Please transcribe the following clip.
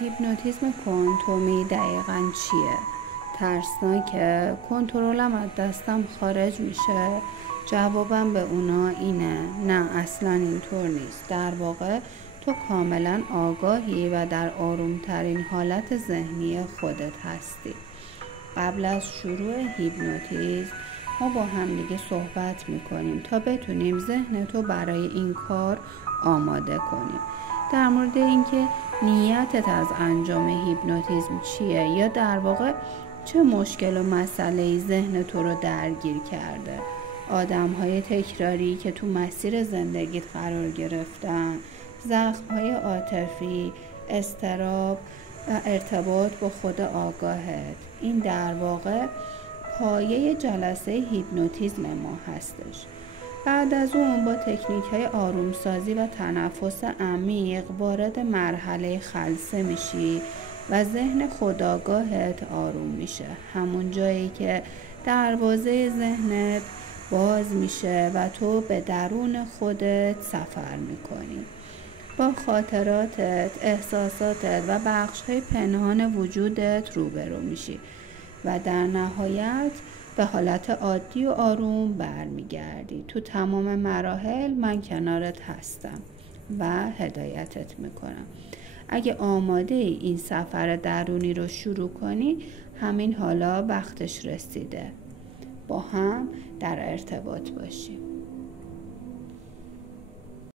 هیپنوتیزم کوانتومی دقیقاً چیه؟ ترسناکه؟ کنترلم از دستم خارج میشه؟ جوابم به اونا اینه نه، اصلا اینطور نیست. در واقع تو کاملا آگاهی و در آرومترین حالت ذهنی خودت هستی. قبل از شروع هیپنوتیزم ما با همدیگه صحبت میکنیم تا بتونیم ذهن تو برای این کار آماده کنیم. در مورد اینکه نیتت از انجام هیپنوتیزم چیه یا در واقع چه مشکل و مسئله‌ای ذهن تو رو درگیر کرده. آدم‌های تکراری که تو مسیر زندگیت قرار گرفتن، زخم‌های عاطفی، اضطراب، ارتباط با خود آگاهت، این در واقع پایه جلسه هیپنوتیزم ما هستش. بعد از اون با تکنیک‌های آرومسازی و تنفس عمیق وارد مرحله خلسه میشی و ذهن خودآگاهت آروم میشه. همون جایی که دروازه ذهنت باز میشه و تو به درون خودت سفر میکنی. با خاطراتت، احساساتت و بخش‌های پنهان وجودت روبرو میشی و در نهایت به حالت عادی و آروم برمیگردی. تو تمام مراحل من کنارت هستم و هدایتت میکنم. اگه آماده این سفر درونی رو شروع کنی، همین حالا وقتش رسیده. با هم در ارتباط باشیم.